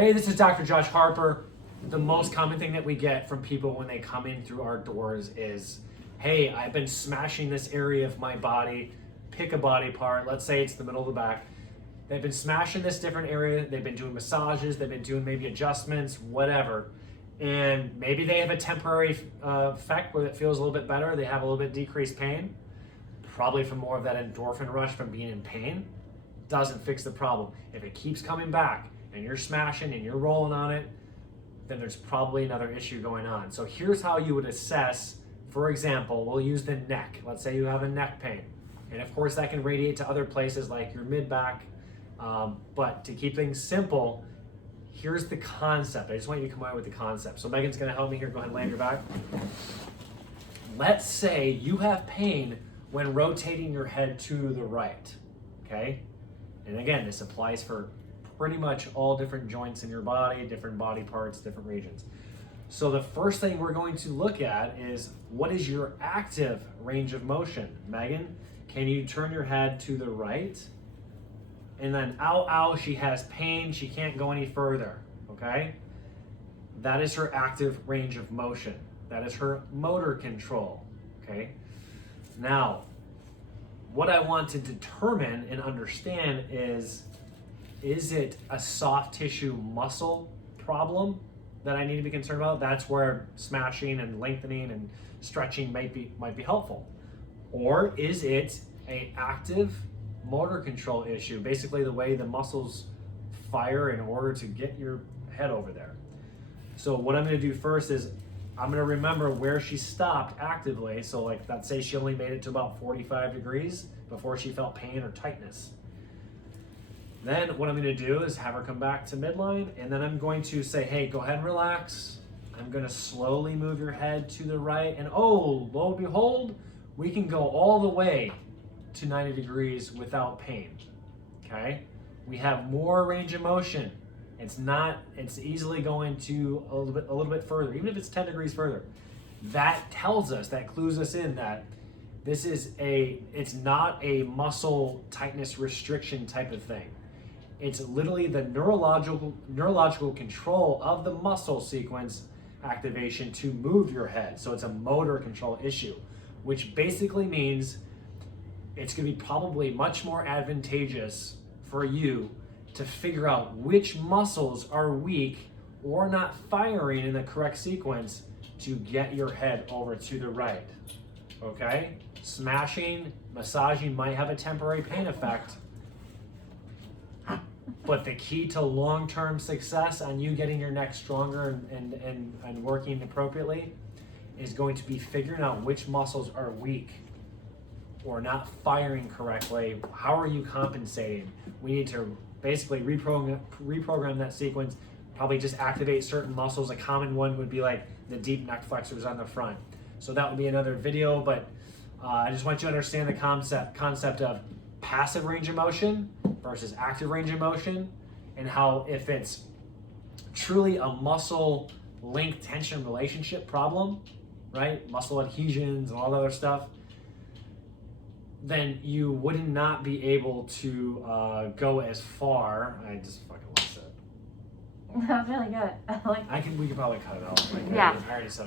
Hey, this is Dr. Josh Harper. The most common thing that we get from people when they come in through our doors is, hey, I've been smashing this area of my body. Pick a body part. Let's say it's the middle of the back. They've been smashing this different area. They've been doing massages. They've been doing maybe adjustments, whatever. And maybe they have a temporary effect where it feels a little bit better. They have a little bit decreased pain, probably from more of that endorphin rush from being in pain. Doesn't fix the problem. If it keeps coming back and you're smashing and you're rolling on it, then there's probably another issue going on. So here's how you would assess. For example, we'll use the neck. Let's say you have a neck pain. And of course that can radiate to other places like your mid-back. But to keep things simple, here's the concept. I just want you to come out with the concept. So Megan's gonna help me here. Go ahead and land your back. Let's say you have pain when rotating your head to the right, okay? And again, this applies for pretty much all different joints in your body, different body parts, different regions. So the first thing we're going to look at is, what is your active range of motion? Megan, can you turn your head to the right? And then, ow, ow, she has pain, she can't go any further, okay? That is her active range of motion. That is her motor control, okay? Now, what I want to determine and understand is it a soft tissue muscle problem that I need to be concerned about? That's where smashing and lengthening and stretching might be helpful. Or is it an active motor control issue, basically the way the muscles fire in order to get your head over there? So what I'm going to do first is I'm going to remember where she stopped actively. So like, let's say she only made it to about 45 degrees before she felt pain or tightness. Then what I'm going to do is have her come back to midline, and then I'm going to say, hey, go ahead and relax. I'm going to slowly move your head to the right, and oh, lo and behold, we can go all the way to 90 degrees without pain, okay? We have more range of motion. It's easily going to a little bit further, even if it's 10 degrees further. That tells us, that clues us in that it's not a muscle tightness restriction type of thing. It's literally the neurological control of the muscle sequence activation to move your head. So it's a motor control issue, which basically means it's going to be probably much more advantageous for you to figure out which muscles are weak or not firing in the correct sequence to get your head over to the right. Okay? Smashing, massaging might have a temporary pain effect, but the key to long-term success on you getting your neck stronger and working appropriately is going to be figuring out which muscles are weak or not firing correctly. How are you compensating? We need to basically reprogram that sequence, probably just activate certain muscles. A common one would be like the deep neck flexors on the front. So that would be another video, but I just want you to understand the concept of passive range of motion versus active range of motion, and how if it's truly a muscle link tension relationship problem, right? Muscle adhesions and all that other stuff, then you would not be able to go as far. I just fucking lost it. That was really good. We could probably cut it out. Yeah. I already said